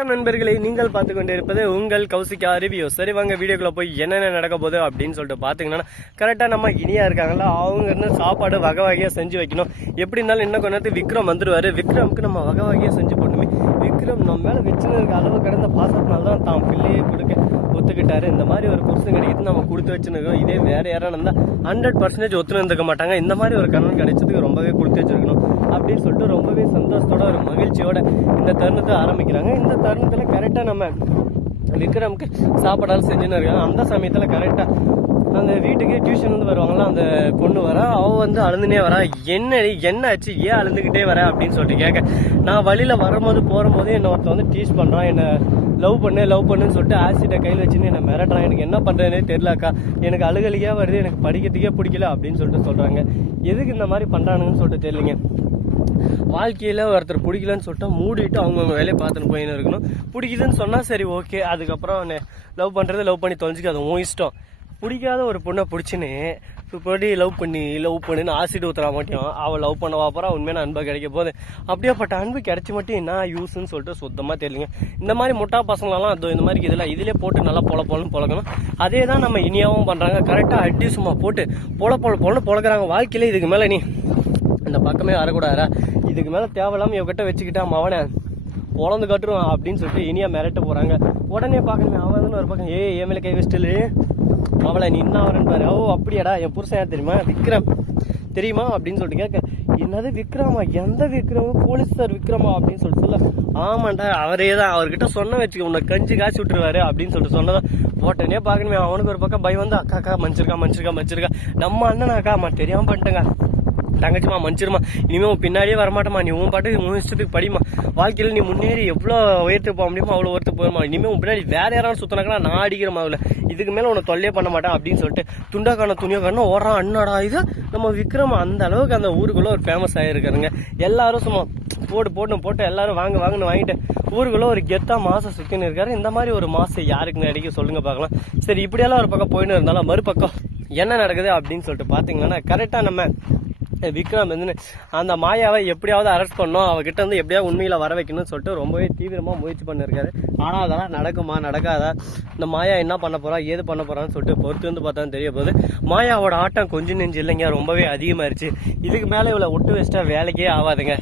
வணக்கம் நண்பர்களே நீங்கள் பார்த்து கொண்டிருப்பது உங்கள் கௌசிகா ரிவ்யூ. சரி வாங்க வீடியோக்குள்ளே போய் என்னென்ன நடக்க போகுது அப்படின்னு சொல்லிட்டு பார்த்தீங்கன்னா கரெக்டாக நம்ம இனியா இருக்காங்களா அவங்க இருந்து சாப்பாடு வகை வகையாக செஞ்சு வைக்கணும். எப்படி இருந்தாலும் இன்னும் கொஞ்ச நேரத்துக்கு விக்ரம் வந்துடுவார் விக்ரமுக்கு நம்ம வகை வகையாக செஞ்சு போடணுமே. விக்ரம் நம்ம மேலே வச்சுன்னு இருக்க அளவு கடந்த பாசத்தினால தான் தான் பிள்ளையே கொடுக்க ஒத்துக்கிட்டாரு. இந்த மாதிரி ஒரு புருஷன் கிடைக்கிது நம்ம கொடுத்து வச்சுருக்கோம். இதே வேற யாரும் இருந்தால் ஹண்ட்ரட் பர்சன்டேஜ் ஒத்துன்னு இருந்துக்க மாட்டாங்க. இந்த மாதிரி ஒரு கணவன் கிடைச்சதுக்கு ரொம்பவே கொடுத்து வச்சிருக்கணும் அப்படின்னு சொல்லிட்டு ரொம்பவே சந்தோஷத்தோட ஒரு மகிழ்ச்சியோட இந்த தருணத்தை ஆரம்பிக்கிறாங்க. இந்த தருணத்தில் கரெக்டாக நம்ம விக்ரமுக்கு சாப்பாடாலும் செஞ்சுன்னு இருக்காங்க. அந்த சமயத்தில் கரெக்டாக அந்த வீட்டுக்கு டியூஷன் வந்து வருவாங்களா அந்த பொண்ணு வரா அவ வந்து அழுந்துனே வரா. என்ன என்ன ஆச்சு? ஏன் அழுந்துக்கிட்டே வர அப்படின்னு சொல்லிட்டு கேட்க நான் வழியில வரும்போது போகும்போது என்ன ஒருத்தன் வந்து டீச் பண்றான். என்ன லவ் பண்ணு லவ் பண்ணுன்னு சொல்லிட்டு ஆசிட்டை கையில் வச்சுன்னு என்ன மிரட்டுறான். எனக்கு என்ன பண்றதுனே தெரியலக்கா எனக்கு அழுகலியா வருது எனக்கு படிக்கிறதுக்கே பிடிக்கல அப்படின்னு சொல்லிட்டு சொல்றாங்க. எதுக்கு இந்த மாதிரி பண்றானுங்கன்னு சொல்லிட்டு தெரியலங்க. வாழ்க்கையில் ஒருத்தர் பிடிக்கலன்னு சொல்லிட்டா மூடிட்டு அவங்கவுங்க வேலையை பார்த்துன்னு போயின்னு இருக்கணும். பிடிக்குதுன்னு சொன்னால் சரி ஓகே. அதுக்கப்புறம் லவ் பண்ணுறது லவ் பண்ணி தொலைஞ்சிக்க அது உன் இஷ்டம். பிடிக்காத ஒரு பொண்ணை பிடிச்சின்னு இப்படி லவ் பண்ணி லவ் பண்ணுன்னு ஆசிட் ஊற்றுறா மாட்டியும் அவள் லவ் பண்ண வாப்பறா உண்மையான அன்பை கிடைக்க போகுது. அப்படியேப்பட்ட அன்பு கிடைச்சி மட்டும் என்ன யூஸ்ன்னு சொல்லிட்டு சுத்தமாக தெரியலங்க. இந்த மாதிரி முட்டா பசங்களெல்லாம் அது இந்த மாதிரி இதெல்லாம் இதிலே போட்டு நல்லா பொல பொலன்னு பொழக்கணும் அதே தான் நம்ம இனியாவும் பண்ணுறாங்க கரெக்டாக அடி சும்மா போட்டு பொல பொல பொலன்னு பொழக்கிறாங்க வாழ்க்கையில இதுக்கு மேலே நீ இந்த பக்கமே வரக்கூடாதா இதுக்கு மேலே தேவையில்லாமல் இவகிட்ட வச்சுக்கிட்டா அவனை பொழந்து கட்டுருவான் அப்படின்னு சொல்லிட்டு இனியா மிரட்ட போகிறாங்க உடனே பார்க்கணுமே அவன் தானே ஒரு பக்கம் ஏய் என் மேலே கை வச்சிட்டு அவளை நீ என்ன வரேன்னு பாரு. ஓ அப்படியாடா என் புருஷன் யார் தெரியுமா? விக்ரம். தெரியுமா? அப்படின்னு சொல்லிட்டு கேட்க என்னது விக்ரமா? எந்த விக்ரமும் போலீஸ் சார் விக்ரமா? அப்படின்னு சொல்லிட்டு சொல்ல ஆமாண்டா அவரே தான் அவர்கிட்ட சொன்ன வச்சுக்க உன்னை கஞ்சி காய்ச்சி விட்டுருவாரு. அப்படின்னு சொல்லிட்டு சொன்னதான் போட்டனே பார்க்கணுமே அவனுக்கு ஒரு பக்கம் பயம் வந்து அக்கா அக்கா மன்னிச்சிருக்கா மன்னிச்சிருக்கா மன்னிச்சிருக்கா. நம்ம அண்ணனாக்கா அம்மா தெரியாமல் பண்ணிட்டேங்க. தங்கச்சிமா மன்னிச்சிருமா இனிமே உன் பின்னாடியே வரமாட்டேமா நீ உன் பாட்டு உன் இஷ்டத்துக்கு படிமா வாழ்க்கையில் நீ முன்னேறி எவ்வளோ உயர்த்து போக முடியுமோ அவ்வளோ உயர்த்து போயிருமா இனிமேல் உன் பின்னாடி வேற யாராவது சுத்தினாக்கா நான் அடிக்கிறேன் அவளை இதுக்கு மேலே உன்னை தொல்லையே பண்ண மாட்டேன் அப்படின்னு சொல்லிட்டு துண்டாக்கான துணியோ காரணம் ஓடுறான் அண்ணாடா இது. நம்ம விக்ரம் அந்த அளவுக்கு அந்த ஊருக்குள்ளே ஒரு ஃபேமஸ் ஆகிருக்காருங்க எல்லாரும் சும்மா போட்டு போட்டு போட்டு எல்லாரும் வாங்க வாங்கன்னு வாங்கிட்டு ஊருக்குள்ளே ஒரு கெத்தாக மாதம் சுற்றின்னு இருக்காரு. இந்த மாதிரி ஒரு மாசம் யாருக்குங்க அடிக்க சொல்லுங்கள் பார்க்கலாம். சரி இப்படியெல்லாம் ஒரு பக்கம் போயின்னு இருந்தாலும் மறுபக்கம் என்ன நடக்குது அப்படின்னு சொல்லிட்டு பார்த்தீங்கன்னா கரெக்டாக நம்ம விக்ரம் வந்து அந்த மாயாவை எப்படியாவது அரெஸ்ட் பண்ணோம் அவகிட்ட வந்து எப்படியாவது உண்மையில வர வைக்கணும்னு சொல்லிட்டு ரொம்பவே தீவிரமா முயற்சி பண்ணிருக்காரு. ஆனா அதெல்லாம் நடக்குமா? நடக்காதா? இந்த மாயா என்ன பண்ண போறா? ஏது பண்ண போறான்னு சொல்லிட்டு பொறுத்து வந்து பார்த்தா தெரிய போகுது. மாயாவோட ஆட்டம் கொஞ்சம் நெஞ்சு இல்லைங்க. ரொம்பவே அதிகமாயிருச்சு. இதுக்கு மேல இவளை ஒட்டு வச்சிட்டா வேலைக்கே ஆகாதுங்க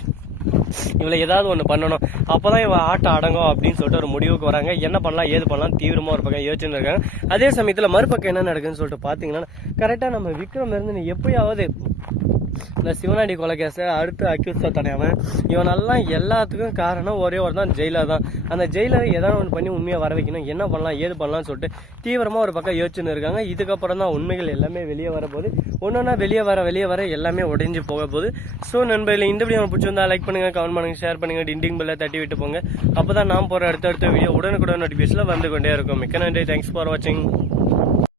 இவளை ஏதாவது ஒன்று பண்ணணும். அப்போதான் இவன் ஆட்டம் அடங்கும் அப்படின்னு சொல்லிட்டு ஒரு முடிவுக்கு வராங்க. என்ன பண்ணலாம் ஏது பண்ணலாம் தீவிரமா ஒரு பக்கம் யோசிச்சுன்னு இருக்காங்க. அதே சமயத்தில் மறுபக்கம் என்ன நடக்குதுன்னு சொல்லிட்டு பார்த்தீங்கன்னா கரெக்டாக நம்ம விக்ரம் இருந்து எப்படியாவது இந்த சிவனாடி கொலை கேஸை அடுத்து அக்யூஸ் தனியாவன் இவனெல்லாம் எல்லாத்துக்கும் காரணம் ஒரே ஒரு தான் ஜெயிலர் தான். அந்த ஜெயிலரை ஏதாவது ஒன்று பண்ணி உண்மையாக வர வைக்கணும் என்ன பண்ணலாம் ஏது பண்ணலாம்னு சொல்லிட்டு தீவிரமாக ஒரு பக்கம் யோசிச்சுன்னு இருக்காங்க. இதுக்கப்புறம் தான் உண்மைகள் எல்லாமே வெளியே வரப்போகுது. ஒன்றுனா வெளியே வர வெளியே வர எல்லாமே உடைஞ்சு போக போகுது ஸோ நண்பர்களே இந்த வீடியோ பிடிச்சிருந்தா லைக் பண்ணுங்கள் கமெண்ட் பண்ணுங்கள் ஷேர் பண்ணுங்க டிண்டிங் பெல்ல தட்டி விட்டு போங்க. அப்போ தான் நான் போகிற அடுத்தடுத்த வீடியோ உடனுக்குடன் நோட்டிஃபிகேஷனில் வந்து கொண்டே இருக்கும். மிக்க நன்றி. தேங்க்ஸ் ஃபார் வாட்சிங்